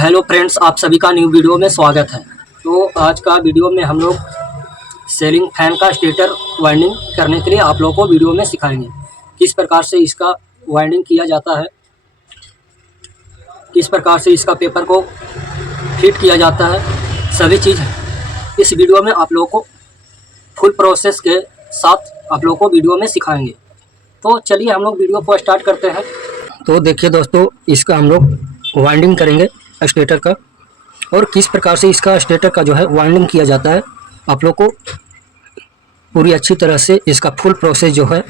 Hello friends, आप सभी का न्यू वीडियो में स्वागत है। तो आज का वीडियो में हम लोग सीलिंग फैन का स्टेटर वाइंडिंग करने के लिए आप लोगों को वीडियो में सिखाएंगे किस प्रकार से इसका वाइंडिंग किया जाता है, किस प्रकार से इसका पेपर को फिट किया जाता है। सभी चीज़ इस वीडियो में आप लोगों को फुल प्रोसेस के साथ आप लोगों को वीडियो में सिखाएंगे। तो चलिए हम लोग वीडियो को स्टार्ट करते हैं। तो देखिए दोस्तों, इसका हम लोग वाइंडिंग करेंगे स्टेटर का, और किस प्रकार से इसका स्टेटर का जो है वाइंडिंग किया जाता है आप लोग को पूरी अच्छी तरह से इसका फुल प्रोसेस जो है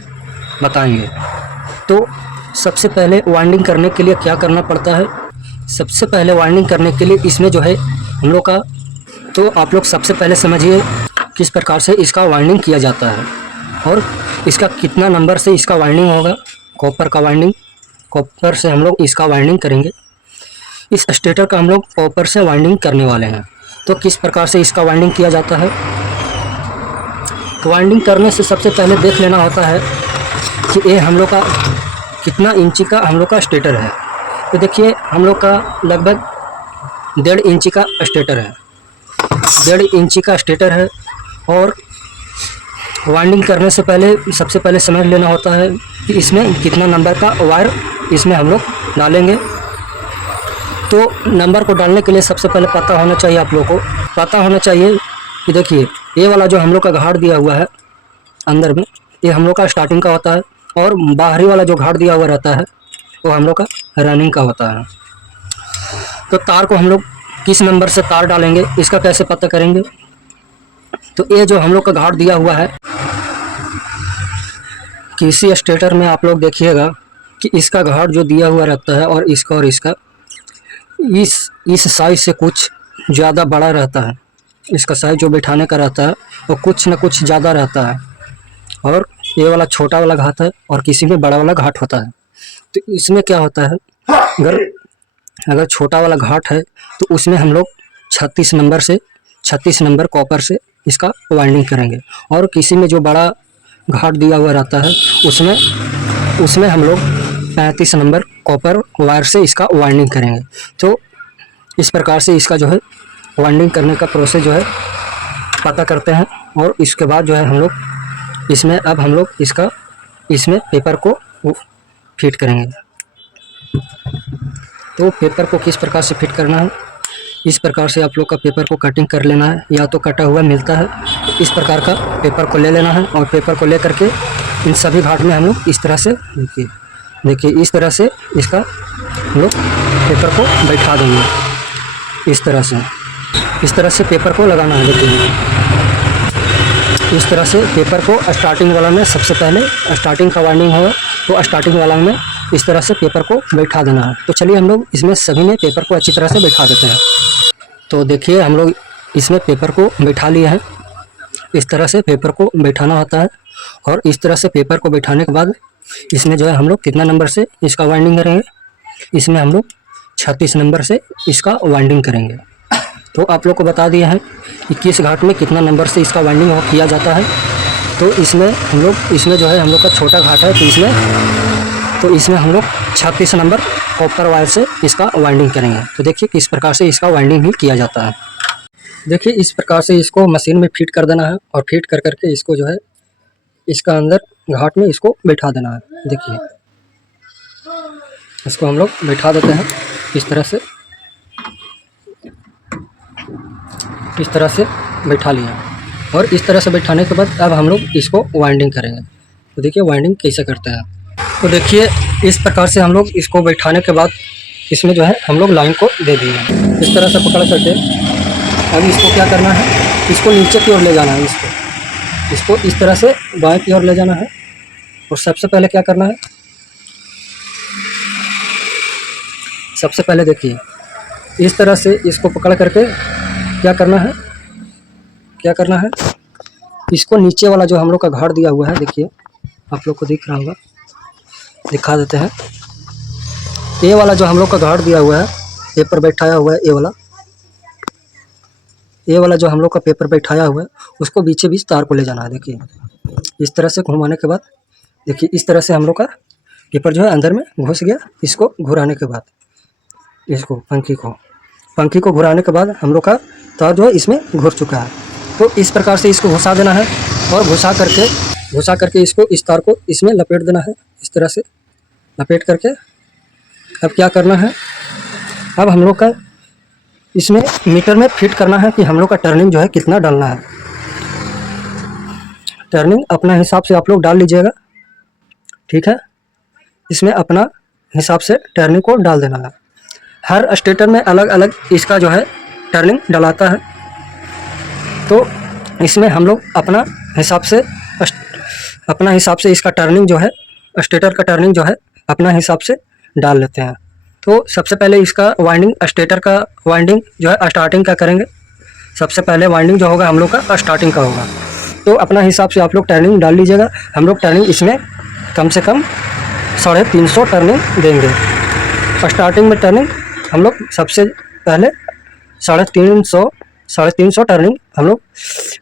बताएंगे। तो सबसे पहले वाइंडिंग करने के लिए क्या करना पड़ता है, सबसे पहले वाइंडिंग करने के लिए इसमें जो है हम लोग का, तो आप लोग सबसे पहले समझिए किस प्रकार से इसका वाइंडिंग किया जाता है और इसका कितना नंबर से इसका वाइंडिंग होगा। कॉपर का वाइंडिंग, कॉपर से हम लोग इसका वाइंडिंग करेंगे। इस स्टेटर का हम लोग कॉपर से वाइंडिंग करने वाले हैं। तो किस प्रकार से इसका वाइंडिंग किया जाता है, तो वाइंडिंग करने से सबसे पहले देख लेना होता है कि ये हम लोग का कितना इंची का हम लोग का स्टेटर है। तो देखिए हम लोग का लगभग 1.5 इंची का स्टेटर है, 1.5 इंची का स्टेटर है। और वाइंडिंग करने से पहले सबसे पहले समझ लेना होता है कि इसमें कितना नंबर का वायर इसमें हम लोग डालेंगे। तो नंबर को डालने के लिए सबसे पहले पता होना चाहिए, आप लोगों को पता होना चाहिए कि देखिए ये वाला जो हम लोग का घाट दिया हुआ है अंदर में, ये हम लोग का स्टार्टिंग का होता है, और बाहरी वाला जो घाट दिया हुआ रहता है वो हम लोग का रनिंग का होता है। तो तार को हम लोग किस नंबर से तार डालेंगे, इसका कैसे पता करेंगे। तो ये जो हम लोग का घाट दिया हुआ है, किसी स्टेटर में आप लोग देखिएगा कि इसका घाट जो दिया हुआ रहता है और इसका इस साइज से कुछ ज़्यादा बड़ा रहता है। इसका साइज जो बैठाने का रहता है वो कुछ न कुछ ज़्यादा रहता है, और ये वाला छोटा वाला घाट है और किसी में बड़ा वाला घाट होता है। तो इसमें क्या होता है, अगर छोटा वाला घाट है तो उसमें हम लोग 36 नंबर कॉपर से इसका वाइंडिंग करेंगे, और किसी में जो बड़ा घाट दिया हुआ रहता है उसमें हम लोग 35 नंबर कॉपर वायर से इसका वाइंडिंग करेंगे। तो इस प्रकार से इसका जो है वाइंडिंग करने का प्रोसेस जो है पता करते हैं। और इसके बाद जो है हम लोग इसमें पेपर को फिट करेंगे। तो पेपर को किस प्रकार से फिट करना है, इस प्रकार से आप लोग का पेपर को कटिंग कर लेना है, या तो कटा हुआ मिलता है, इस प्रकार का पेपर को ले लेना है। और पेपर को ले करके इन सभी घाट में हम लोग इस तरह से देखिए इस तरह से इसका हम लोग पेपर को बैठा देंगे। इस तरह से पेपर को लगाना है। देखिए इस तरह से पेपर को स्टार्टिंग वाला में, सबसे पहले स्टार्टिंग का वाइंडिंग होगा तो स्टार्टिंग वाला में इस तरह से पेपर को बैठा देना है। तो चलिए हम लोग इसमें सभी में पेपर को अच्छी तरह से बैठा देते हैं। तो देखिए हम लोग इसमें पेपर को बैठा लिए हैं। इस तरह से पेपर को बैठाना होता है, और इस तरह से पेपर को बैठाने के बाद इसमें जो है हम लोग कितना नंबर से इसका वाइंडिंग करेंगे, इसमें हम लोग 36 नंबर से इसका वाइंडिंग करेंगे। तो आप लोग को बता दिया है कि किस घाट में कितना नंबर से इसका वाइंडिंग किया जाता है। तो इसमें जो है हम लोग का छोटा घाट है, तो इसमें हम लोग 36 नंबर कॉपर वायर से इसका वाइंडिंग करेंगे। तो देखिए किस प्रकार से इसका वाइंडिंग भी किया जाता है। देखिए इस प्रकार से इसको मशीन में फिट कर देना है, और फिट कर करके इसको जो है इसका अंदर घाट में इसको बैठा देना है। देखिए इसको हम लोग बैठा देते हैं इस तरह से बैठा लिया। और इस तरह से बैठाने के बाद अब हम लोग इसको वाइंडिंग करेंगे। तो देखिए वाइंडिंग कैसे करते हैं। तो देखिए इस प्रकार से हम लोग इसको बैठाने के बाद इसमें जो है हम लोग लाइन को दे देंगे। इस तरह से पकड़ करके अब इसको क्या करना है, इसको नीचे की ओर ले जाना है। इसको इस तरह से बाएं की ओर ले जाना है। और सबसे पहले क्या करना है, सबसे पहले देखिए इस तरह से इसको पकड़ करके क्या करना है, इसको नीचे वाला जो हम लोग का घाट दिया हुआ है, देखिए आप लोग को दिख रहा होगा, दिखा देते हैं। ये वाला जो हम लोग का घाट दिया हुआ है, पेपर बैठाया हुआ है, ये वाला जो हम लोग का पेपर बैठाया हुआ है, उसको बीचे बीच तार को ले जाना है। देखिए इस तरह से घुमाने के बाद देखिए इस तरह से हम लोग का पेपर जो है अंदर में घुस गया। इसको घुराने के बाद इसको पंखी को पंखी को घुराने के बाद हम लोग का तार जो है इसमें घुस चुका है। तो इस प्रकार से इसको घुसा देना है और घुसा करके इसको इस तार को इसमें लपेट देना है। इस तरह से लपेट करके अब क्या करना है, अब हम लोग का इसमें मीटर में फिट करना है कि हम लोग का टर्निंग जो है कितना डालना है। टर्निंग अपना हिसाब से आप लोग डाल लीजिएगा, ठीक है। इसमें अपना हिसाब से टर्निंग को डाल देना है। हर स्टेटर में अलग अलग इसका जो है टर्निंग डलाता है, तो इसमें हम लोग अपना हिसाब से इसका टर्निंग जो है, स्टेटर का टर्निंग जो है अपना हिसाब से डाल लेते हैं। तो सबसे पहले इसका वाइंडिंग, स्टेटर का वाइंडिंग जो है स्टार्टिंग का करेंगे। सबसे पहले वाइंडिंग जो होगा हम लोग का स्टार्टिंग का होगा, तो अपना हिसाब से आप लोग टर्निंग डाल लीजिएगा। हम लोग टर्निंग इसमें कम से कम 350 टर्निंग देंगे। स्टार्टिंग में टर्निंग हम लोग सबसे पहले 350 टर्निंग हम लोग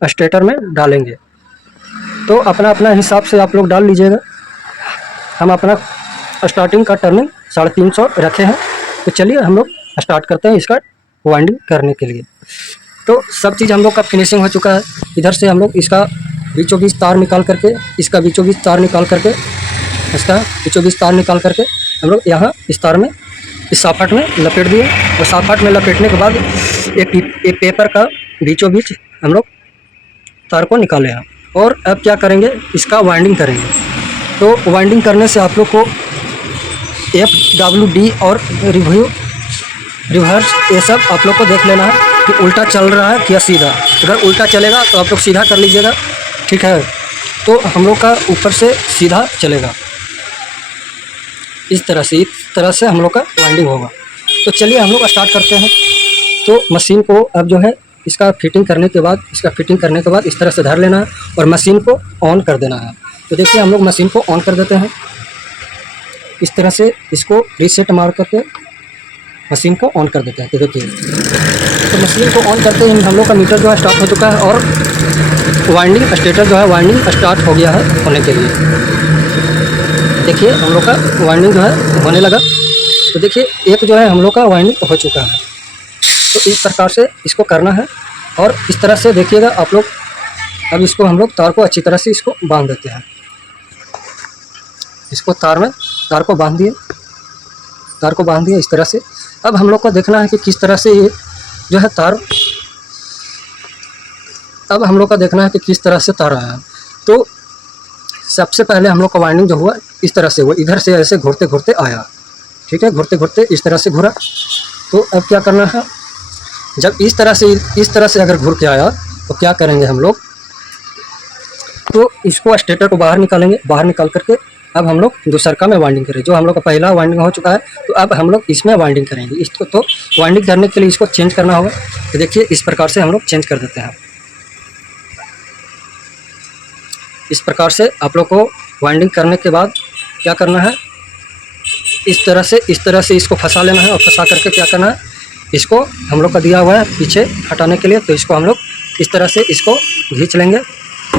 स्टेटर में डालेंगे। तो अपना अपना हिसाब से आप लोग डाल लीजिएगा। हम अपना स्टार्टिंग का टर्निंग 350 रखे हैं। तो चलिए हम लोग स्टार्ट करते हैं इसका वाइंडिंग करने के लिए। तो सब चीज़ हम लोग का फिनिशिंग हो चुका है। इधर से हम लोग इसका बीचों बीच तार निकाल करके, इसका बीचों बीच तार निकाल करके, इसका बीचों बीच तार निकाल करके हम लोग यहाँ इस तार में, इस साफट में लपेट दिए। और साफट में लपेटने के बाद एक पेपर का बीचों बीच हम लोग तार को निकाले हैं। और अब क्या करेंगे, इसका वाइंडिंग करेंगे। तो वाइंडिंग करने से आप लोग को FWD और रिवर्स ये सब आप लोग को देख लेना है कि उल्टा चल रहा है या सीधा। अगर उल्टा चलेगा तो आप लोग सीधा कर लीजिएगा, ठीक है। तो हम लोग का ऊपर से सीधा चलेगा, इस तरह से हम लोग का वाइंडिंग होगा। तो चलिए हम लोग स्टार्ट करते हैं। तो मशीन को अब जो है इसका फिटिंग करने के बाद इस तरह से धर लेना है और मशीन को ऑन कर देना है। तो देखिए हम लोग मशीन को ऑन कर देते हैं। इस तरह से इसको रीसेट मार करके मशीन को ऑन कर देते हैं। तो देखिए, तो मशीन को ऑन करते ही हम लोग का मीटर जो है स्टार्ट हो चुका है और वाइंडिंग स्टेटर जो है वाइंडिंग स्टार्ट हो गया है होने के लिए। देखिए हम लोग का वाइंडिंग जो है होने लगा। तो देखिए एक जो है हम लोग का वाइंडिंग हो चुका है। तो इस प्रकार से इसको करना है और इस तरह से देखिएगा आप लोग। अब इसको हम लोग तार को अच्छी तरह से इसको बांध देते हैं। इसको तार को बांध दिए इस तरह से। अब हम लोग को देखना है कि किस तरह से ये जो है तार, अब हम लोग का देखना है कि किस तरह से तार आया है। तो सबसे पहले हम लोग का वाइंडिंग जो हुआ इस तरह से, वो इधर से ऐसे घुरते घुरते आया, ठीक है। घुरते घुरते इस तरह से घुरा। तो अब क्या करना है, जब इस तरह से अगर घुर के आया तो क्या करेंगे हम लोग, तो इसको स्टेटर को बाहर निकालेंगे। बाहर निकाल करके अब हम लोग दूसरका में वाइंडिंग करें। जो हम लोग का पहला वाइंडिंग हो चुका है, तो अब हम लोग इसमें वाइंडिंग करेंगे। इसको तो वाइंडिंग करने के लिए इसको चेंज करना होगा। तो देखिए इस प्रकार से हम लोग चेंज कर देते हैं। इस प्रकार से आप लोग को वाइंडिंग करने के बाद क्या करना है, इस तरह से इसको फंसा लेना है। और फंसा करके क्या करना है, इसको हम लोग का दिया हुआ है पीछे हटाने के लिए। तो इसको हम लोग इस तरह से इसको खींच लेंगे।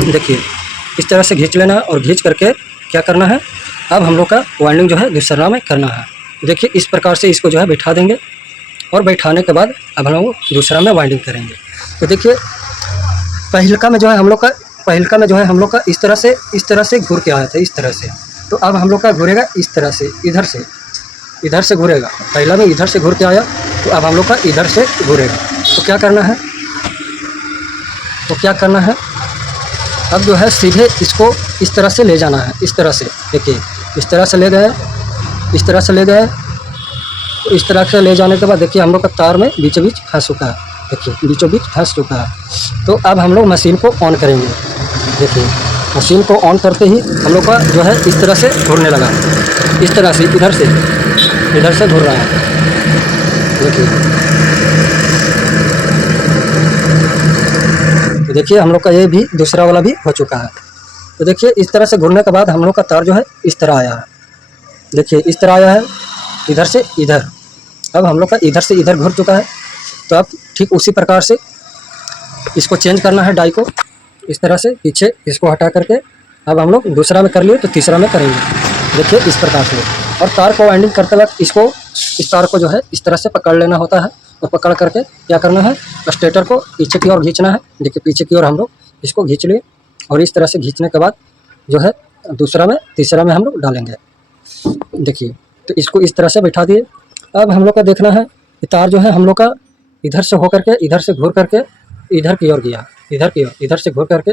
देखिए इस तरह से खींच लेना है और खींच करके क्या करना है, अब हम लोग का वाइंडिंग जो है दूसरा में करना है। देखिए इस प्रकार से इसको जो है बैठा देंगे और बैठाने के बाद अब हम लोग दूसरा में वाइंडिंग करेंगे। तो देखिए पहिलका में जो है हम लोग का इस तरह से घूर के आया था, इस तरह से। तो अब हम लोग का घूरेगा इस तरह से, इधर से घूरेगा। पहला में इधर से घूर के आया, तो अब हम लोग का इधर से घूरेगा। तो क्या करना है, अब जो है सीधे इसको इस तरह से ले जाना है। इस तरह से देखिए, इस तरह से ले गए। तो इस तरह से ले जाने के बाद देखिए हम लोग का तार में बीचों बीच फंस चुका है। देखिए बीचों बीच फंस चुका है। तो अब हम लोग मशीन को ऑन करेंगे। देखिए मशीन को ऑन करते ही हम लोग का जो है इस तरह से घूरने लगा। इस तरह से इधर से घूर रहा है। देखिए हम लोग का ये भी दूसरा वाला भी हो चुका है। तो देखिए इस तरह से घूरने के बाद हम लोग का तार जो है इस तरह आया है। देखिए इस तरह आया है, इधर से इधर। अब हम लोग का इधर से इधर घुर चुका है। तो अब ठीक उसी प्रकार से इसको चेंज करना है, डाई को इस तरह से पीछे इसको हटा करके अब हम लोग दूसरा में कर लिए तो तीसरा में करेंगे। देखिए इस प्रकार से। और तार को वाइंडिंग करते वक्त इस तार को जो है इस तरह से पकड़ लेना होता है और पकड़ करके क्या करना है, स्टेटर को पीछे की ओर खींचना है। देखिए पीछे की ओर हम लोग इसको खींच लिए और इस तरह से खींचने के बाद जो है दूसरा में तीसरा में हम लोग डालेंगे। देखिए तो इसको इस तरह से बैठा दिए। अब हम लोग का देखना है कि तार जो है हम लोग का इधर से होकर के इधर से घूर करके इधर की ओर गया, इधर की ओर, इधर से घूर करके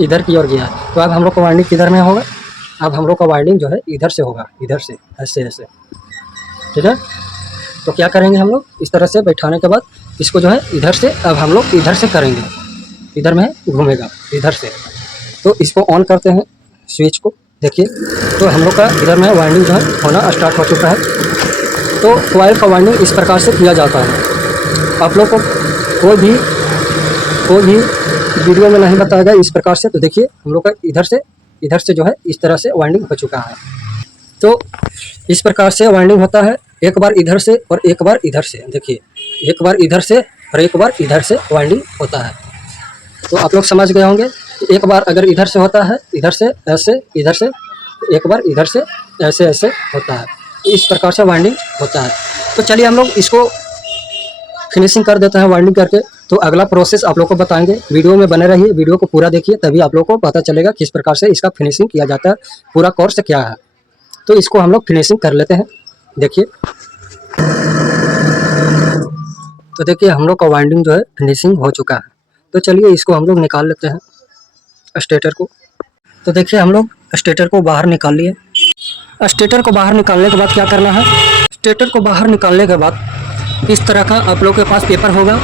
इधर की ओर गया। तो अब हम लोग का वाइंडिंग किधर में होगा, अब हम लोग का वाइंडिंग जो है इधर से होगा, इधर से ऐसे ऐसे, ठीक है। तो क्या करेंगे हम लोग, इस तरह से बैठाने के बाद इसको जो है इधर से, अब हम लोग इधर से करेंगे, इधर में घूमेगा इधर से। तो इसको ऑन करते हैं स्विच को। देखिए तो हम लोग का इधर में वाइंडिंग जो है होना स्टार्ट हो चुका है। तो कॉइल का वाइंडिंग इस प्रकार से किया जाता है। आप लोग को कोई भी वीडियो में नहीं बताया गया इस प्रकार से। तो देखिए हम लोग का इधर से जो है इस तरह से वाइंडिंग हो चुका है। तो इस प्रकार से वाइंडिंग होता है, एक बार इधर से और एक बार इधर से। देखिए एक बार इधर से और एक बार इधर से वाइंडिंग होता है। तो आप लोग समझ गए होंगे, एक बार अगर इधर से होता है, इधर से ऐसे, इधर से, एक बार इधर से ऐसे ऐसे होता है। इस प्रकार से वाइंडिंग होता है। तो चलिए हम लोग इसको फिनिशिंग कर देते हैं वाइंडिंग करके। तो अगला प्रोसेस आप लोग को बताएंगे, वीडियो में बने रहिए, वीडियो को पूरा देखिए, तभी आप लोग को पता चलेगा किस प्रकार से इसका फिनिशिंग किया जाता है, पूरा कोर्स क्या है। तो इसको हम लोग फिनिशिंग कर लेते हैं। देखिए तो देखिए हम लोग का वाइंडिंग जो है फिनिशिंग हो चुका है। तो चलिए इसको हम लोग निकाल लेते हैं स्टेटर को। तो देखिए हम लोग स्टेटर को बाहर निकाल लिए। स्टेटर को बाहर निकालने के बाद क्या करना है, स्टेटर को बाहर निकालने के बाद इस तरह का आप लोग के पास पेपर होगा।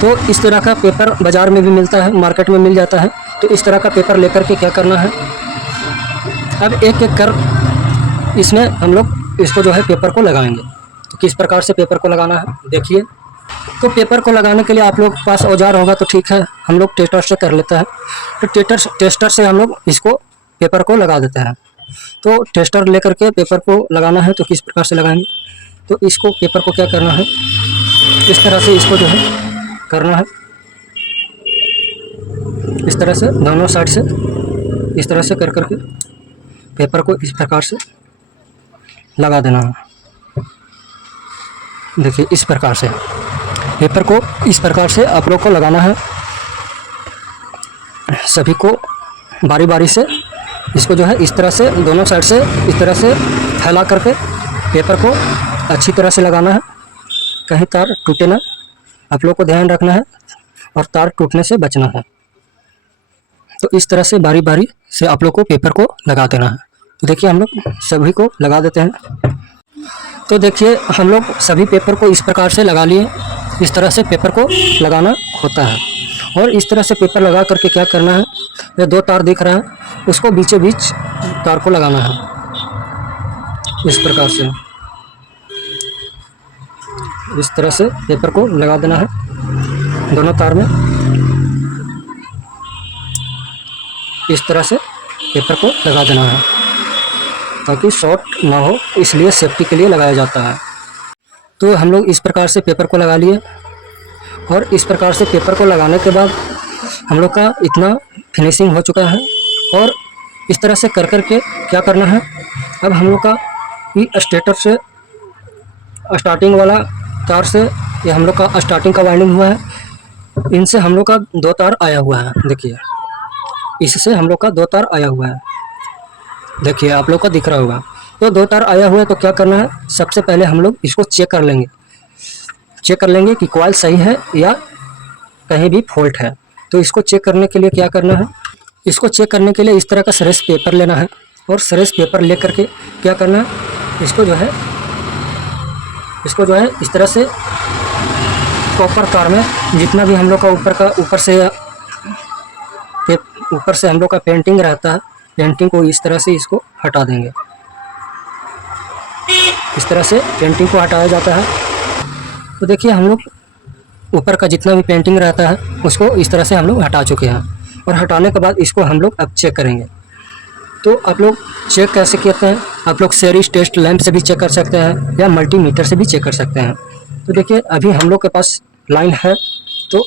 तो इस तरह का पेपर बाज़ार में भी मिलता है, मार्केट में मिल जाता है। तो इस तरह का पेपर लेकर के क्या करना है, अब एक एक कर इसमें हम लोग इसको जो है पेपर को लगाएंगे। तो किस प्रकार से पेपर को लगाना है देखिए। तो पेपर को लगाने के लिए आप लोग के पास औजार होगा तो ठीक है, हम लोग टेस्टर से कर लेते हैं। तो टेस्टर से हम लोग इसको पेपर को लगा देते हैं। तो टेस्टर लेकर के पेपर को लगाना है। तो किस प्रकार से लगाएंगे, तो इसको पेपर को क्या करना है, इस तरह से इसको जो है करना है, इस तरह से दोनों साइड से इस तरह से कर करके पेपर को इस प्रकार से लगा देना है। देखिए इस प्रकार से पेपर को इस प्रकार से आप लोग को लगाना है। सभी को बारी बारी से इसको जो है इस तरह से दोनों साइड से इस तरह से फैला करके पेपर को अच्छी तरह से लगाना है, कहीं तार टूटे ना। आप लोग को ध्यान रखना है और तार टूटने से बचना है। तो इस तरह से बारी बारी से आप लोग को पेपर को लगा देना है। तो देखिए हम लोग सभी को लगा देते हैं। तो देखिए हम लोग सभी पेपर को इस प्रकार से लगा लिए। इस तरह से पेपर को लगाना होता है। और इस तरह से पेपर लगा करके क्या करना है, ये दो तार दिख रहा है, उसको बीचों बीच तार को लगाना है इस प्रकार से। इस तरह से पेपर को लगा देना है दोनों तार में। इस तरह से पेपर को लगा देना है ताकि शॉर्ट ना हो, इसलिए सेफ्टी के लिए लगाया जाता है। तो हम लोग इस प्रकार से पेपर को लगा लिए। और इस प्रकार से पेपर को लगाने के बाद हम लोग का इतना फिनिशिंग हो चुका है। और इस तरह से कर के क्या करना है, अब हम लोग का ये स्टेटर से स्टार्टिंग वाला तार से ये हम लोग का स्टार्टिंग का वाइंडिंग हुआ है, इनसे हम लोग का दो तार आया हुआ है। देखिए इससे हम लोग का दो तार आया हुआ है, देखिए आप लोग को दिख रहा होगा। तो दो तार आया हुआ है। तो क्या करना है, सबसे पहले हम लोग इसको चेक कर लेंगे कि कॉइल सही है या कहीं भी फॉल्ट है। तो इसको चेक करने के लिए क्या करना है, इसको चेक करने के लिए इस तरह का सरेस पेपर लेना है। और सरेस पेपर ले करके क्या करना है, इसको जो है इस तरह से कॉपर तार में जितना भी हम लोग का ऊपर से हम लोग का पेंटिंग रहता है, पेंटिंग को इस तरह से इसको हटा देंगे। इस तरह से पेंटिंग को हटाया जाता है। तो देखिए हम लोग ऊपर का जितना भी पेंटिंग रहता है उसको इस तरह से हम लोग हटा चुके हैं। और हटाने के बाद इसको हम लोग अब चेक करेंगे। तो आप लोग चेक कैसे करते हैं, आप लोग सीरीज टेस्ट लैंप से भी चेक कर सकते हैं या मल्टीमीटर से भी चेक कर सकते हैं। तो देखिए अभी हम लोग के पास लाइन है, तो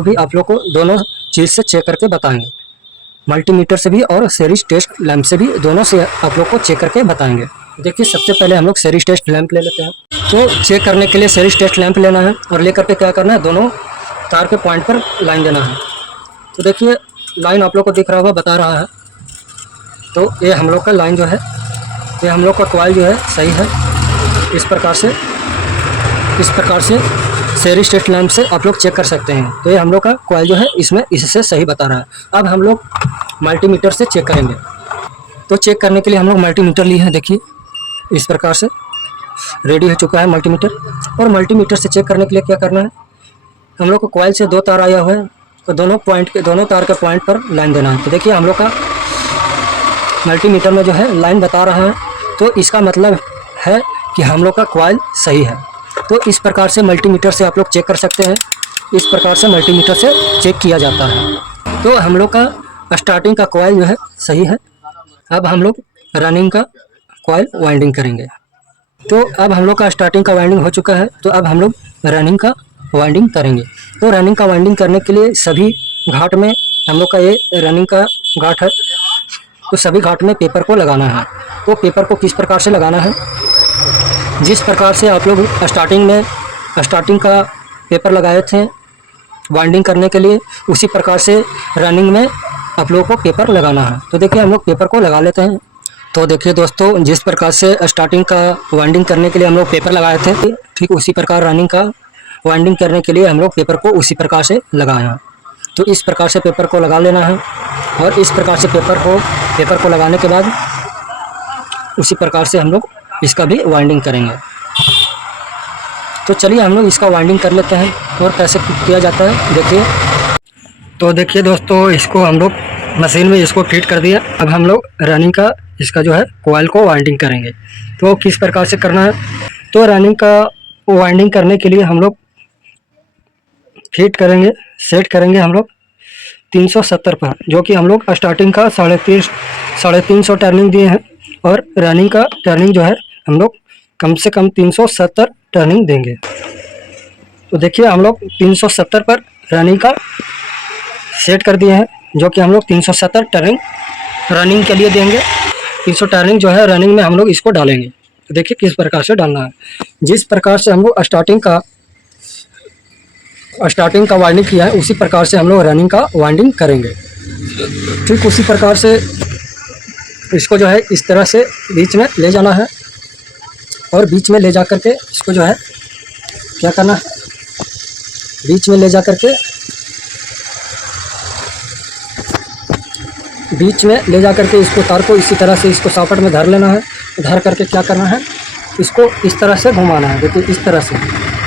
भी आप लोग को दोनों चीज़ से चेक करके बताएंगे, मल्टीमीटर से भी और सीरीज टेस्ट लैंप से भी, दोनों से आप लोग को चेक करके बताएंगे। देखिए सबसे पहले हम लोग सीरीज टेस्ट लैंप ले लेते हैं। तो चेक करने के लिए सीरीज टेस्ट लैंप लेना है और लेकर के क्या करना है, दोनों तार के पॉइंट पर लाइन देना है। तो देखिए लाइन आप लोग को दिख रहा होगा, बता रहा है। तो ये हम लोग का लाइन जो है, ये हम लोग का कॉइल जो है सही है। इस प्रकार से सीरीज टेस्ट लैंप से आप लोग चेक कर सकते हैं। तो ये हम लोग का कॉइल जो है इसमें इससे सही बता रहा है। अब हम लोग मल्टीमीटर से चेक करेंगे। तो चेक करने के लिए हम लोग मल्टीमीटर लिए हैं। देखिए इस प्रकार से रेडी हो चुका है मल्टीमीटर। और मल्टीमीटर से चेक करने के लिए क्या करना है, हम लोग को कॉइल से दो तार आया हुआ है, तो दोनों तार के पॉइंट पर लाइन देना है। तो देखिए हम लोग का मल्टीमीटर में जो है लाइन बता रहा है, तो इसका मतलब है कि हम लोग का कॉइल सही है। तो इस प्रकार से मल्टीमीटर से आप लोग चेक कर सकते हैं। इस प्रकार से मल्टीमीटर से चेक किया जाता है। तो हम लोग का स्टार्टिंग का कॉइल जो है सही है। अब हम लोग रनिंग का कॉइल वाइंडिंग करेंगे। तो अब हम लोग का स्टार्टिंग का वाइंडिंग हो चुका है, तो अब हम लोग रनिंग का वाइंडिंग करेंगे। तो रनिंग का वाइंडिंग करने के लिए सभी घाट में, हम लोग का ये रनिंग का घाट है, तो सभी घाट में पेपर को लगाना है। तो पेपर को किस प्रकार से लगाना है, जिस प्रकार से आप लोग स्टार्टिंग का पेपर लगाए थे वाइंडिंग करने के लिए, उसी प्रकार से रनिंग में आप लोगों को पेपर लगाना है। तो देखिए हम लोग पेपर को लगा लेते हैं। तो देखिए दोस्तों, जिस प्रकार से स्टार्टिंग का वाइंडिंग करने के लिए हम लोग पेपर लगाए थे, ठीक उसी प्रकार रनिंग का वाइंडिंग करने के लिए हम लोग पेपर को उसी प्रकार से लगाए हैं। तो इस प्रकार से पेपर को लगा लेना है। और इस प्रकार से पेपर को लगाने के बाद उसी प्रकार से हम लोग इसका भी वाइंडिंग करेंगे। तो चलिए हम लोग इसका वाइंडिंग कर लेते हैं और कैसे किया जाता है देखिए। तो देखिए दोस्तों, इसको हम लोग मशीन में इसको फिट कर दिया। अब हम लोग रनिंग का इसका जो है कॉइल को वाइंडिंग करेंगे। तो किस प्रकार से करना है, तो रनिंग का वाइंडिंग करने के लिए हम लोग फिट करेंगे, सेट करेंगे हम लोग 370 पर, जो कि हम लोग स्टार्टिंग का 350 टर्निंग दिए हैं। और रनिंग का टर्निंग जो है हम लोग कम से कम 370 टर्निंग देंगे। तो देखिए हम लोग 370 पर रनिंग का सेट कर दिए हैं, जो कि हम लोग 370 टर्निंग रनिंग के लिए देंगे। 300 टर्निंग जो है रनिंग में हम लोग इसको डालेंगे। तो देखिए किस प्रकार से डालना है। जिस प्रकार से हम लोग स्टार्टिंग का वाइंडिंग किया है, उसी प्रकार से हम लोग रनिंग का वाइंडिंग करेंगे। ठीक उसी प्रकार से इसको जो है इस तरह से बीच में ले जाना है। और बीच में ले जा करके इसको जो है क्या करना है, बीच में ले जा करके इसको तार को इसी तरह से इसको सॉकेट में धर लेना है। धर करके क्या करना है, इसको इस तरह से घुमाना है। देखिए इस तरह से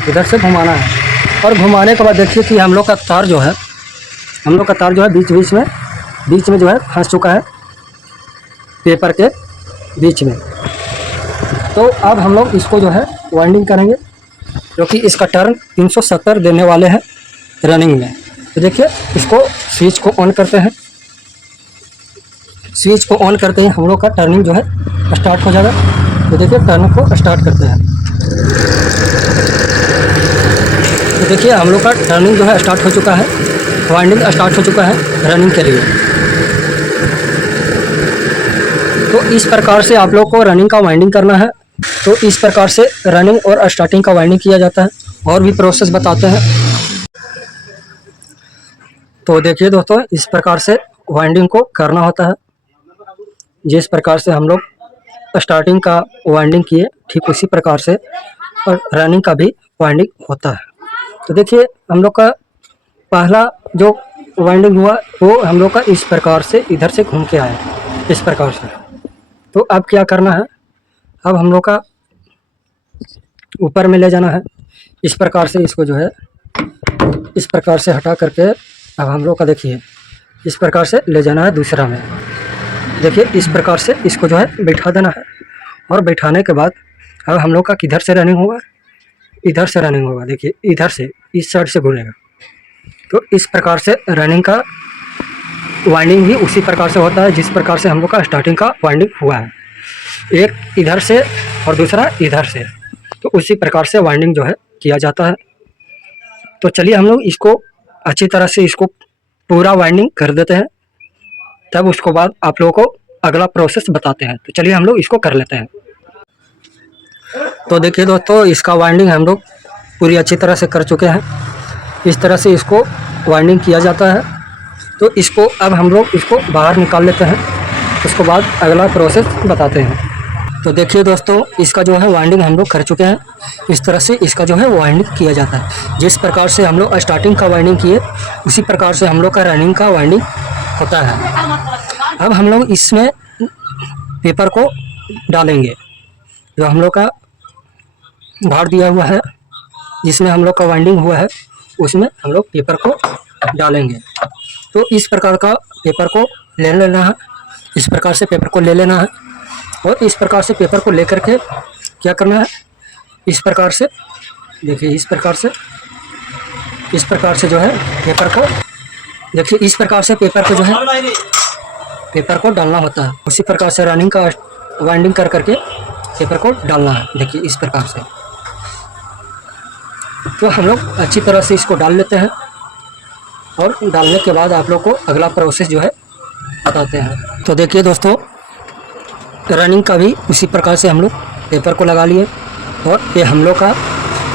इधर से घुमाना है। और घुमाने के बाद देखिए कि हम लोग का तार जो है बीच में जो है फंस चुका है पेपर के बीच में। तो अब हम लोग इसको जो है वाइंडिंग करेंगे, क्योंकि इसका टर्न 370 देने वाले हैं रनिंग में। तो देखिए इसको स्विच को ऑन करते हैं। स्विच को ऑन करते ही हम लोग का टर्निंग जो है स्टार्ट हो जाएगा। तो देखिए टर्न को स्टार्ट करते हैं। तो देखिए हम लोग का टर्निंग जो है स्टार्ट हो चुका है, वाइंडिंग स्टार्ट हो चुका है रनिंग के लिए। तो इस प्रकार से आप लोग को रनिंग का वाइंडिंग करना है। तो इस प्रकार से रनिंग और स्टार्टिंग का वाइंडिंग किया जाता है। और भी प्रोसेस बताते हैं। तो देखिए दोस्तों, इस प्रकार से वाइंडिंग को करना होता है। जिस प्रकार से हम लोग स्टार्टिंग का वाइंडिंग किए, ठीक उसी प्रकार से और रनिंग का भी वाइंडिंग होता है। तो देखिए हम लोग का पहला जो वाइंडिंग हुआ वो हम लोग का इस प्रकार से इधर से घूम के आया, इस प्रकार से। तो अब क्या करना है, अब हम लोग का ऊपर में ले जाना है। इस प्रकार से इसको जो है इस प्रकार से हटा करके अब हम लोग का देखिए इस प्रकार से ले जाना है दूसरा में। देखिए इस प्रकार से इसको जो है बैठा देना है। और बैठाने के बाद अब हम लोग का किधर से रनिंग होगा, इधर से रनिंग होगा। देखिए इधर से इस साइड से घूमेगा। तो इस प्रकार से रनिंग का वाइंडिंग भी उसी प्रकार से होता है जिस प्रकार से हम लोग का स्टार्टिंग का वाइंडिंग हुआ है। एक इधर से और दूसरा इधर से। तो उसी प्रकार से वाइंडिंग जो है किया जाता है। तो चलिए हम लोग इसको अच्छी तरह से इसको पूरा वाइंडिंग कर देते हैं, तब उसको बाद आप लोगों को अगला प्रोसेस बताते हैं। तो चलिए हम लोग इसको कर लेते हैं। तो देखिए दोस्तों, इसका वाइंडिंग हम लोग पूरी अच्छी तरह से कर चुके हैं। इस तरह से इसको वाइंडिंग किया जाता है। तो इसको अब हम लोग इसको बाहर निकाल लेते हैं, उसके बाद अगला प्रोसेस बताते हैं। तो देखिए दोस्तों, इसका जो है वाइंडिंग हम लोग कर चुके हैं। इस तरह से इसका जो है वाइंडिंग किया जाता है। जिस प्रकार से हम लोग स्टार्टिंग का वाइंडिंग किए, उसी प्रकार से हम लोग का रनिंग का वाइंडिंग होता है। अब हम लोग इसमें पेपर को डालेंगे। जो हम लोग का भार दिया हुआ है, जिसमें हम लोग का वाइंडिंग हुआ है, उसमें हम लोग पेपर को डालेंगे। तो इस प्रकार का पेपर को ले लेना है। इस प्रकार से पेपर को ले लेना है और इस प्रकार से पेपर को लेकर के क्या करना है, इस प्रकार से देखिए, इस प्रकार से जो है पेपर को देखिए, इस प्रकार से पेपर को जो है पेपर को डालना होता है। उसी प्रकार से रनिंग का वाइंडिंग कर करके पेपर को डालना है। देखिए इस प्रकार से। तो हम लोग अच्छी तरह से इसको डाल लेते हैं और डालने के बाद आप लोग को अगला प्रोसेस जो है बताते हैं। तो देखिए दोस्तों, रनिंग का भी उसी प्रकार से हम लोग पेपर को लगा लिए और ये हम लोग का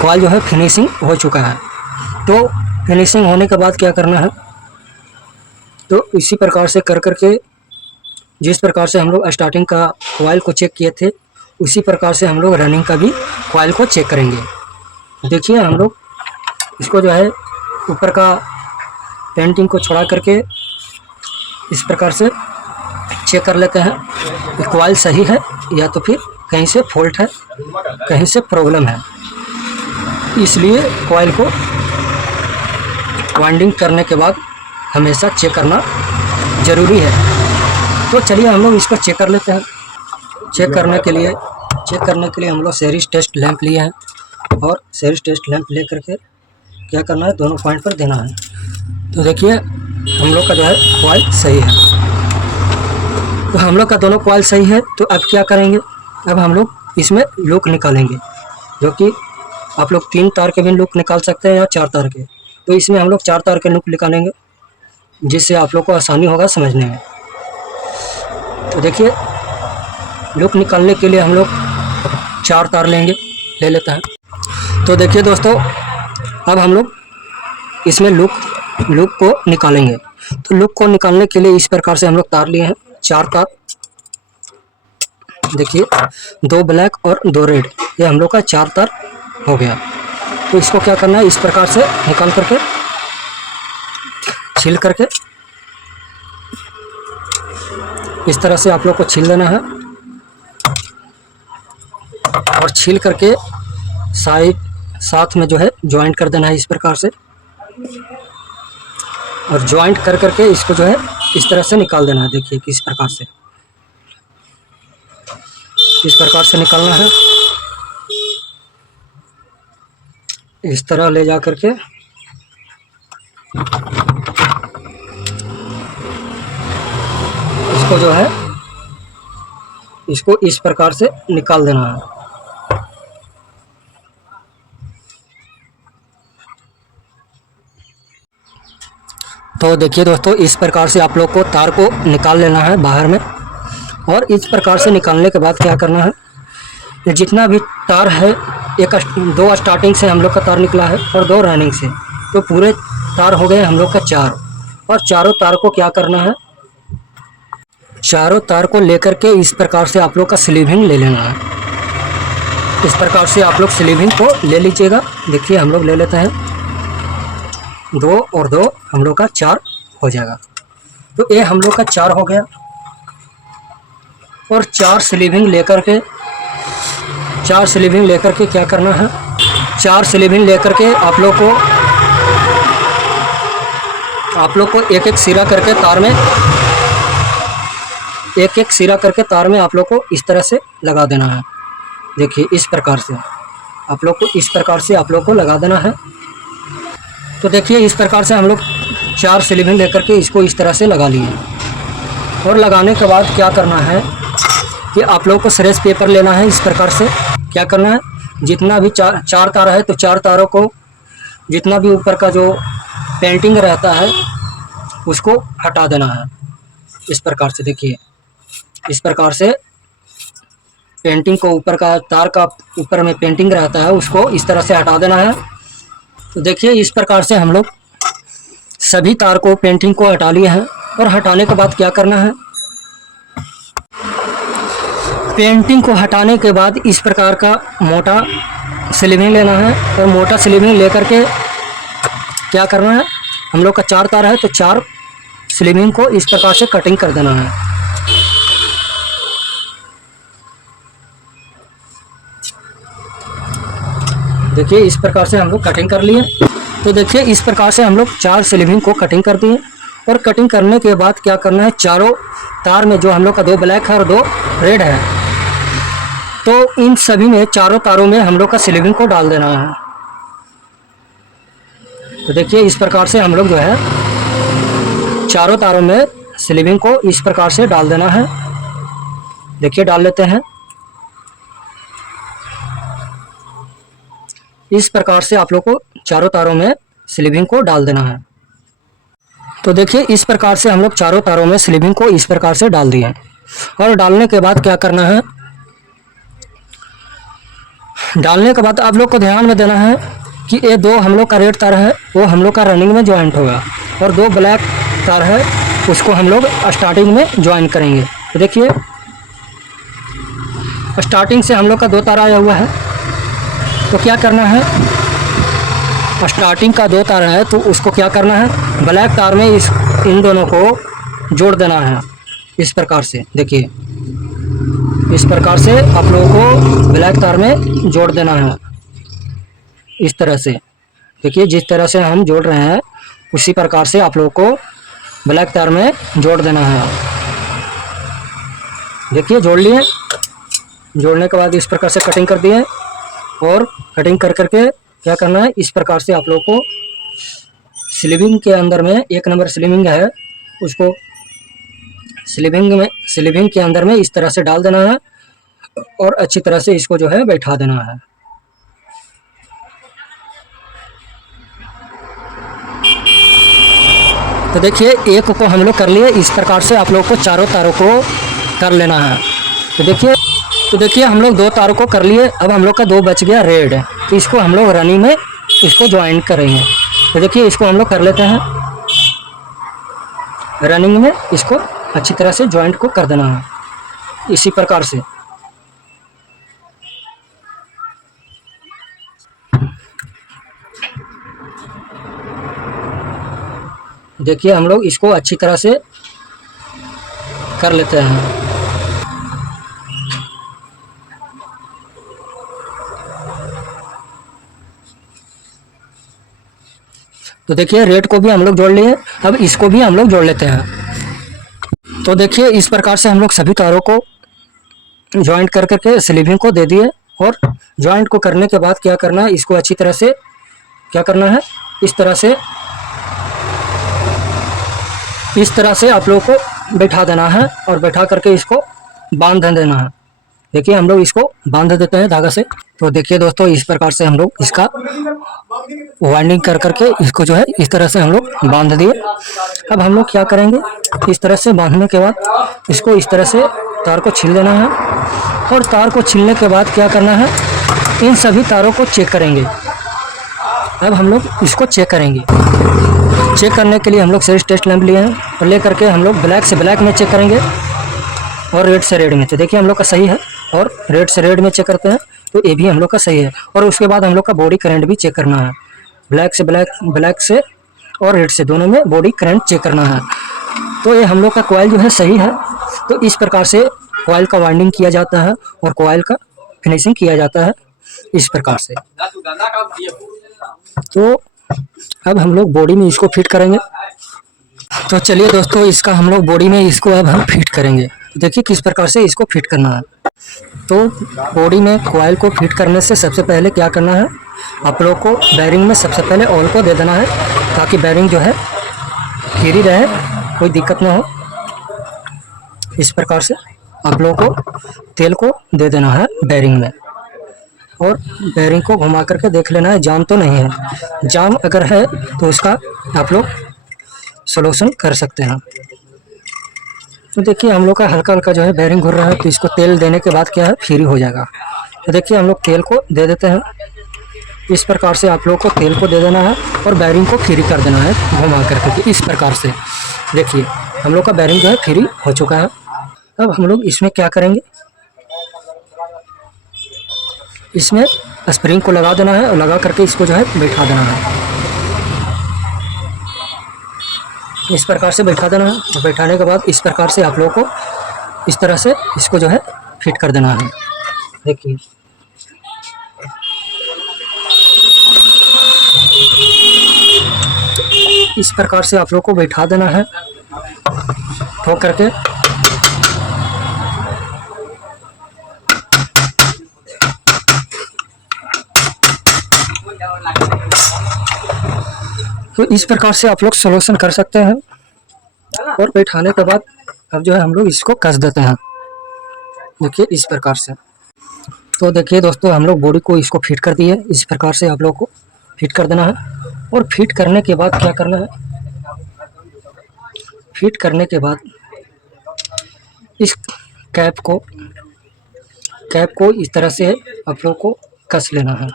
कॉइल जो है फिनिशिंग हो चुका है। तो फिनिशिंग होने के बाद क्या करना है, तो इसी प्रकार से कर करके जिस प्रकार से हम लोग स्टार्टिंग का कॉइल को चेक किए थे, उसी प्रकार से हम लोग रनिंग का भी कॉइल को चेक करेंगे। देखिए हम लोग इसको जो है ऊपर का पेंटिंग को छोड़ा करके इस प्रकार से चेक कर लेते हैं कि कॉइल सही है या तो फिर कहीं से फॉल्ट है, कहीं से प्रॉब्लम है। इसलिए कॉइल को वाइंडिंग करने के बाद हमेशा चेक करना ज़रूरी है। तो चलिए हम लोग इसको चेक कर लेते हैं। चेक करने के लिए हम लोग सीरीज टेस्ट लैंप लिए हैं और सीरीज टेस्ट लैंप ले करके क्या करना है, दोनों पॉइंट पर देना है। तो देखिए हम लोग का जो है कॉइल सही है। तो हम लोग का दोनों कॉइल सही है। तो अब क्या करेंगे, अब हम लोग इसमें लूप निकालेंगे, जो कि आप लोग 3 तार के भी लूप निकाल सकते हैं या 4 तार के। तो इसमें हम लोग 4 तार के लूप निकालेंगे, जिससे आप लोग को आसानी होगा समझने में। तो देखिए लूप निकालने के लिए हम लोग 4 तार ले लेते हैं। तो देखिए दोस्तों, अब हम लोग इसमें लूप को निकालेंगे। तो लूप को निकालने के लिए इस प्रकार से हम लोग तार लिए हैं, 4 तार। देखिए 2 ब्लैक और 2 रेड, ये हम लोग का 4 तार हो गया। तो इसको क्या करना है, इस प्रकार से निकाल करके छील करके इस तरह से आप लोग को छील लेना है और छील करके साथ में जो है ज्वाइंट कर देना है इस प्रकार से। और ज्वाइंट कर करके इसको जो है इस तरह से निकाल देना है। देखिए किस प्रकार से, इस प्रकार से निकालना है। इस तरह ले जा करके इसको जो है इसको इस प्रकार से निकाल देना है। तो देखिए दोस्तों, इस प्रकार से आप लोग को तार को निकाल लेना है बाहर में। और इस प्रकार से निकालने के बाद क्या करना है, ये जितना भी तार है, 2 स्टार्टिंग से हम लोग का तार निकला है और 2 रनिंग से, तो पूरे तार हो गए हम लोग का 4। और चारों तार को क्या करना है, चारों तार को लेकर के इस प्रकार से आप लोग का स्लीविंग ले लेना है। इस प्रकार से आप लोग स्लीविंग को ले लीजिएगा। देखिए हम लोग ले लेते हैं, 2 और 2 हम लोग का 4 हो जाएगा। तो ये हम लोग का 4 हो गया। और 4 स्लीविंग लेकर के क्या करना है, 4 स्लीविंग लेकर के आप लोग को एक सिरा करके तार में आप लोग को इस तरह से लगा देना है। देखिए इस प्रकार से आप लोग को लगा देना है। तो देखिए इस प्रकार से हम लोग 4 स्लीविंग लेकर के इसको इस तरह से लगा लिए। और लगाने के बाद क्या करना है कि आप लोग को स्रेस पेपर लेना है। इस प्रकार से क्या करना है, जितना भी 4 तार है, तो 4 तारों को जितना भी ऊपर का जो पेंटिंग रहता है उसको हटा देना है। इस प्रकार से देखिए, इस प्रकार से पेंटिंग को ऊपर का तार का ऊपर में पेंटिंग रहता है उसको इस तरह से हटा देना है। तो देखिए इस प्रकार से हम लोग सभी तार को पेंटिंग को हटा लिए हैं। और हटाने के बाद क्या करना है, पेंटिंग को हटाने के बाद इस प्रकार का मोटा स्लीविंग लेना है। और मोटा स्लीविंग लेकर के क्या करना है, हम लोग का 4 तार है तो 4 स्लीविंग को इस प्रकार से कटिंग कर देना है। देखिए इस प्रकार से हम लोग कटिंग कर लिए। तो देखिए इस प्रकार से हम लोग 4 स्लीविंग को कटिंग कर दिए। और कटिंग करने के बाद क्या करना है, चारों तार में जो हम लोग का 2 ब्लैक है और 2 रेड है, तो इन सभी में चारों तारों में हम लोग का स्लीविंग को डाल देना है। तो देखिए इस प्रकार से हम लोग जो है चारों तारों में स्लीविंग को इस प्रकार से डाल देना है। देखिए डाल लेते हैं। इस प्रकार से आप लोग को चारों तारों में स्लीविंग को डाल देना है। तो देखिए इस प्रकार से हम लोग चारों तारों में स्लीविंग को इस प्रकार से डाल दिए। और डालने के बाद क्या करना है, डालने के बाद आप लोग को ध्यान में देना है कि ये 2 हम लोग का रेड तार है वो हम लोग का रनिंग में ज्वाइंट होगा, और 2 ब्लैक तार है उसको हम लोग स्टार्टिंग में ज्वाइन करेंगे। तो देखिए स्टार्टिंग से हम लोग का 2 तार आया हुआ है, तो क्या करना है, स्टार्टिंग का 2 तार है तो उसको क्या करना है, ब्लैक तार में इन दोनों को जोड़ देना है इस प्रकार से। देखिए इस प्रकार से आप लोगों को ब्लैक तार में जोड़ देना है इस तरह से। देखिए जिस तरह से हम जोड़ रहे हैं उसी प्रकार से आप लोगों को ब्लैक तार में जोड़ देना है। देखिए जोड़ लिए। जोड़ने के बाद इस प्रकार से कटिंग कर दिए। और कटिंग कर करके क्या करना है, इस प्रकार से आप लोगों को स्लीविंग के अंदर में 1 नंबर स्लीविंग है उसको स्लीविंग के अंदर में इस तरह से डाल देना है। और अच्छी तरह से इसको जो है बैठा देना है। तो देखिए एक को हम लोग कर लिए। इस प्रकार से आप लोग को चारों तारों को कर लेना है। तो देखिए हम लोग 2 तारों को कर लिए। अब हम लोग का 2 बच गया रेड, तो इसको हम लोग रनिंग में इसको ज्वाइन करेंगे। तो देखिए इसको हम लोग कर लेते हैं रनिंग में, इसको अच्छी तरह से ज्वाइंट को कर देना है इसी प्रकार से। देखिए हम लोग इसको अच्छी तरह से कर लेते हैं। तो देखिए रेड को भी हम लोग जोड़ लिए। अब इसको भी हम लोग जोड़ लेते हैं। तो देखिए इस प्रकार से हम लोग सभी तारों को ज्वाइंट कर करके स्लीविंग को दे दिए। और ज्वाइंट को करने के बाद क्या करना है, इसको अच्छी तरह से क्या करना है, इस तरह से आप लोगों को बैठा देना है। और बैठा करके इसको बांध देना है। देखिए हम लोग इसको बांध देते हैं धागा से। तो देखिए दोस्तों इस प्रकार से हम लोग इसका वाइंडिंग कर करके इसको जो है इस तरह से हम लोग बांध दिए। अब हम लोग क्या करेंगे, इस तरह से बांधने के बाद इसको इस तरह से तार को छील देना है। और तार को छीलने के बाद क्या करना है, इन सभी तारों को चेक करेंगे। अब हम लोग इसको चेक करेंगे। चेक करने के लिए हम लोग सीरीज टेस्ट लैंप लिए हैं और ले करके हम लोग ब्लैक से ब्लैक में चेक करेंगे और रेड से रेड में। तो देखिए हम लोग का सही है। और रेड से रेड में चेक करते हैं तो ये भी हम लोग का सही है। और उसके बाद हम लोग का बॉडी करंट भी चेक करना है। ब्लैक से और रेड से दोनों में बॉडी करंट चेक करना है। तो ये हम लोग का कॉइल जो है सही है। तो इस प्रकार से कॉइल का वाइंडिंग किया जाता है और कॉइल का फिनिशिंग किया जाता है इस प्रकार से। तो अब हम लोग बॉडी में इसको फिट करेंगे। तो चलिए दोस्तों इसका हम लोग बॉडी में इसको अब हम फिट करेंगे। देखिए किस प्रकार से इसको फिट करना है। तो बॉडी में कॉइल को फिट करने से सबसे पहले क्या करना है, आप लोग को बैरिंग में सबसे पहले ऑयल को दे देना है ताकि बैरिंग जो है फ्री रहे, कोई दिक्कत ना हो। इस प्रकार से आप लोगों को तेल को दे देना है बैरिंग में। और बैरिंग को घुमा करके देख लेना है जाम तो नहीं है। जाम अगर है तो उसका आप लोग सॉल्यूशन कर सकते हैं। तो देखिए हम लोग का हल्का हल्का जो है बेरिंग घूर रहा है, तो इसको तेल देने के बाद क्या है फ्री हो जाएगा। तो देखिए हम लोग तेल को दे देते हैं, इस प्रकार से आप लोग को तेल को दे देना है और बेरिंग को फ्री कर देना है घुमा करके इस प्रकार से। देखिए हम लोग का बेरिंग जो है फ्री हो चुका है। अब हम लोग इसमें क्या करेंगे, इसमें स्प्रिंग को लगा देना है और लगा करके इसको जो है बैठा देना है, इस प्रकार से बैठा देना है। और बैठाने के बाद इस प्रकार से आप लोगों को इस तरह से इसको जो है फिट कर देना है। देखिए इस प्रकार से आप लोग को बैठा देना है ठोक करके। तो इस प्रकार से आप लोग सॉल्यूशन कर सकते हैं। और बैठाने के बाद अब जो है हम लोग इसको कस देते हैं, देखिए इस प्रकार से। तो देखिए दोस्तों हम लोग बॉडी को इसको फिट कर दिए, इस प्रकार से आप लोग को फिट कर देना है। और फिट करने के बाद क्या करना है, फिट करने के बाद इस कैप को इस तरह से आप लोग को कस लेना है,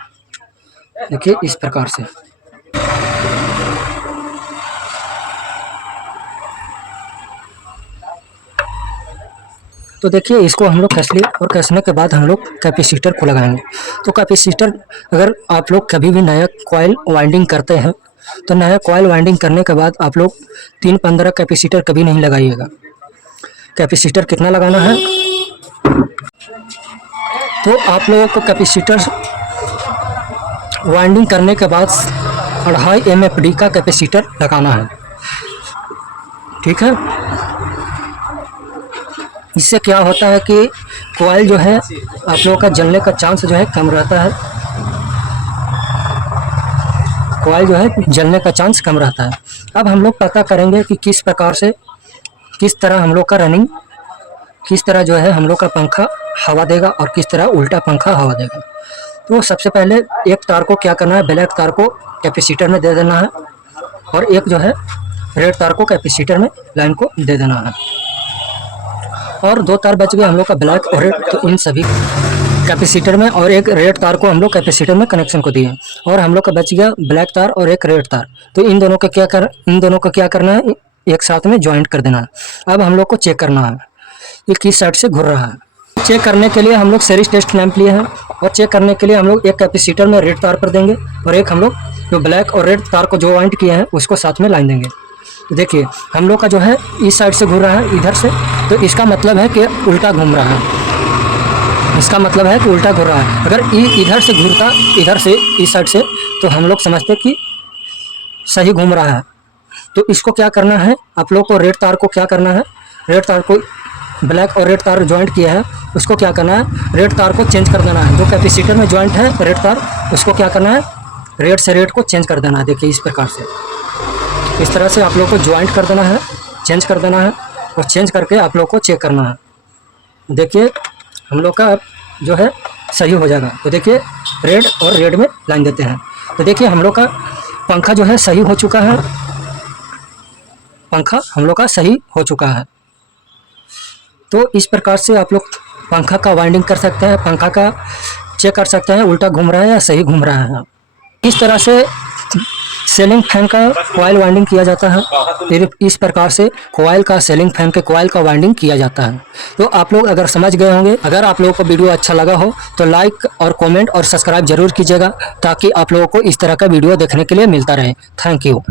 देखिए इस प्रकार से। तो देखिए इसको हम लोग कस लिए और कसने के बाद हम लोग कैपेसिटर को लगाएंगे। तो कैपेसिटर अगर आप लोग कभी भी नया कॉइल वाइंडिंग करते हैं तो नया कॉइल वाइंडिंग करने के बाद आप लोग 3-15 कैपेसिटर कभी नहीं लगाइएगा। कैपेसिटर कितना लगाना है, तो आप लोगों को कैपेसिटर वाइंडिंग करने के बाद 2.5 MFD का कैपेसिटर लगाना है, ठीक है। इससे क्या होता है कि कॉइल जो है आप लोगों का जलने का चांस जो है कम रहता है, कॉइल जो है जलने का चांस कम रहता है। अब हम लोग पता करेंगे कि किस प्रकार से किस तरह हम लोग का रनिंग, किस तरह जो है हम लोग का पंखा हवा देगा और किस तरह उल्टा पंखा हवा देगा। तो सबसे पहले एक तार को क्या करना है, ब्लैक तार को कैपेसिटर में दे देना है और एक जो है रेड तार को कैपेसिटर में लाइन को दे देना है। और 2 तार बच गए हम लोग का ब्लैक और रेड, तो इन सभी कैपेसिटर में और एक रेड तार को हम लोग कैपेसिटर में कनेक्शन को दिए और हम लोग का बच गया ब्लैक तार और एक रेड तार। तो इन दोनों का क्या करना है, एक साथ में ज्वाइंट कर देना है। अब हम लोग को चेक करना है ये किस साइड से घूर रहा है। चेक करने के लिए हम लोग सीरीज टेस्ट लैंप लिए हैं और चेक करने के लिए हम लोग एक कैपेसिटर में रेड तार पर देंगे और एक हम लोग जो ब्लैक और रेड तार को जो ज्वाइंट किए हैं उसको साथ में लाइन देंगे। देखिए हम लोग का जो है इस साइड से घूर रहा है इधर से, तो इसका मतलब है कि उल्टा घूम रहा है, इसका मतलब है कि उल्टा घूर रहा है। अगर इधर से घूरता इधर से इस साइड से तो हम लोग समझते कि सही घूम रहा है। तो इसको क्या करना है, आप लोग को रेड तार को क्या करना है, रेड तार को ब्लैक और रेड तार ज्वाइंट किया है उसको क्या करना है, रेड तार को चेंज कर देना है। जो कैपेसिटर में ज्वाइंट है रेड तार उसको क्या करना है, रेड से रेड को चेंज कर देना है। देखिए इस प्रकार से, इस तरह से आप लोग को ज्वाइंट कर देना है, चेंज कर देना है और चेंज करके आप लोग को चेक करना है। देखिए हम लोग का जो है सही हो जाएगा। तो देखिए रेड और रेड में लाइन देते हैं। तो देखिए हम लोग का पंखा जो है सही हो चुका है, पंखा हम लोग का सही हो चुका है। तो इस प्रकार से आप लोग पंखा का वाइंडिंग कर सकते हैं, पंखा का चेक कर सकते हैं उल्टा घूम रहा है या सही घूम रहा है। इस तरह से सीलिंग फैन का कॉइल वाइंडिंग किया जाता है। फिर इस प्रकार से कॉइल का सीलिंग फैन के कॉइल का वाइंडिंग किया जाता है। तो आप लोग अगर समझ गए होंगे, अगर आप लोगों को वीडियो अच्छा लगा हो तो लाइक और कमेंट और सब्सक्राइब जरूर कीजिएगा ताकि आप लोगों को इस तरह का वीडियो देखने के लिए मिलता रहे। Thank you.